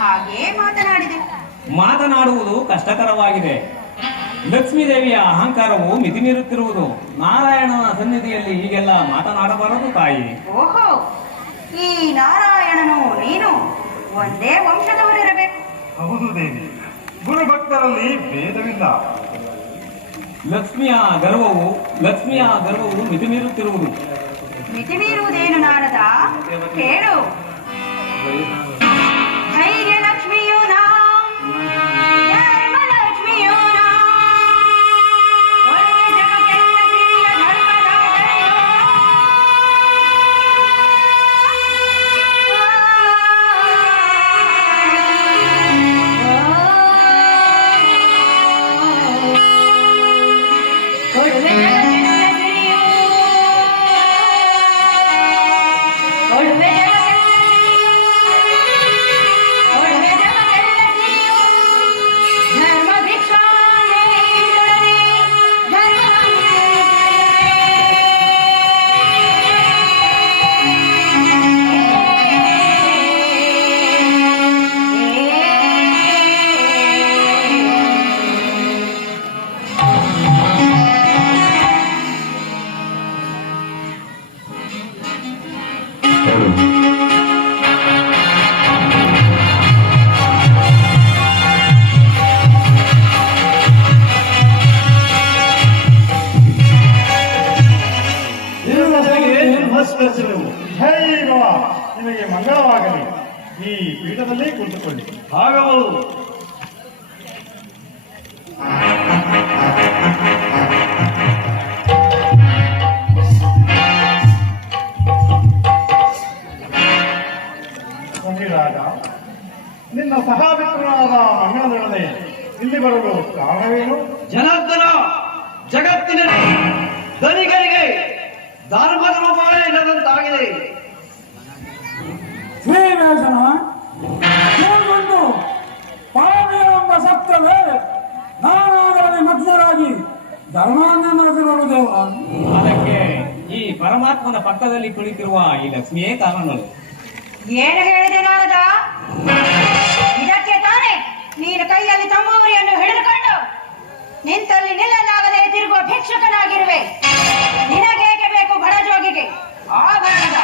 ಹಾಗೇ ಮಾತನಾಡಿದೆ. ಮಾತನಾಡುವುದು ಕಷ್ಟಕರವಾಗಿದೆ. ಲಕ್ಷ್ಮೀದೇವಿಯ ಅಹಂಕಾರವು ಮಿತಿ ಮೀರುತ್ತಿರುವುದು. ನಾರಾಯಣನ ಸನ್ನಿಧಿಯಲ್ಲಿ ಹೀಗೆಲ್ಲ ಮಾತನಾಡಬಾರದು ತಾಯಿ. ಓಹೋ, ಈ ನಾರಾಯಣನು ನೀನು ಒಂದೇ ವಂಶದವರಿರಬೇಕು. ಹೌದು ದೇವಿ, ಗುರುಭಕ್ತರಲ್ಲಿ ಭೇದವಿಲ್ಲ. ಲಕ್ಷ್ಮಿಯ ಗರ್ವವು ಮಿತಿ ಮೀರುತ್ತಿರುವುದು. ಮಿತಿ ಮೀರುವುದೇನು ನಾರದ? ಕೇಳು. ಧೈರ್ಯ ಲಕ್ಷ್ಮಿಯು ನಾ, ಧರ್ಮ ಲಕ್ಷ್ಮಿಯು ನಾ, ಒಳ್ಳೆ ಜಗಕ್ಕೆಲ್ಲ ಸಿರಿಯ ಧರ್ಮದಾತೆಯು. ಒಳ್ಳೆ ಜಗಕ್ಕೆಲ್ಲ ಸಿರಿಯು, ಒಳ್ಳೆ ನಿಮಗೆ ಮಂಗಳವಾಗಲಿ. ಈ ಪೀಠದಲ್ಲಿ ಕುಳಿತುಕೊಳ್ಳಿ. ಭಾಗವದು ರಾಜ, ನಿನ್ನ ಸಹಾಭಿಪ್ರಾಯದ ಮಂಗಳದೊಡನೆ ಇಲ್ಲಿ ಬರಲು ಕಾರಣವೇನು? ಜನಾರ್ದನ, ಜಗತ್ತಿನಲ್ಲಿ ಧನಿಕರಿಗೆ ಧರ್ಮದ ರೂಪವೇ ಇಲ್ಲದಂತಾಗಿದೆ. ಶ್ರೀವೇಶನ ಕೇಳ್ಕೊಂಡು ಪಾಪವೆಂಬ ಸತ್ಯವೇ ನಾನಾದರಲ್ಲಿ ಮಗ್ನರಾಗಿ ಧರ್ಮಾನ್ನ ನಡೆಸಿದರು ದೇವ. ಅದಕ್ಕೆ ಈ ಪರಮಾತ್ಮನ ಪಕ್ಕದಲ್ಲಿ ಕುಳಿತಿರುವ ಈ ಲಕ್ಷ್ಮಿಯೇ ಕಾರಣಗಳು. ಏನು ಹೇಳಿದೆ ನಾರದ? ಇದಕ್ಕೆ ತಾನೇ ನೀನು ಕೈಯಲ್ಲಿ ತಂಬೂರಿಯನ್ನು ಹಿಡಿದುಕೊಂಡು ನಿಂತಲ್ಲಿ ನಿಲ್ಲಲಾಗದೆ ತಿರುಗುವ ಭಿಕ್ಷುಕನಾಗಿರುವೆ. ನಿನಗೇಕೆ ಬೇಕು ಬಡಜೋಗಿಗೆ? ಆಭರಣದ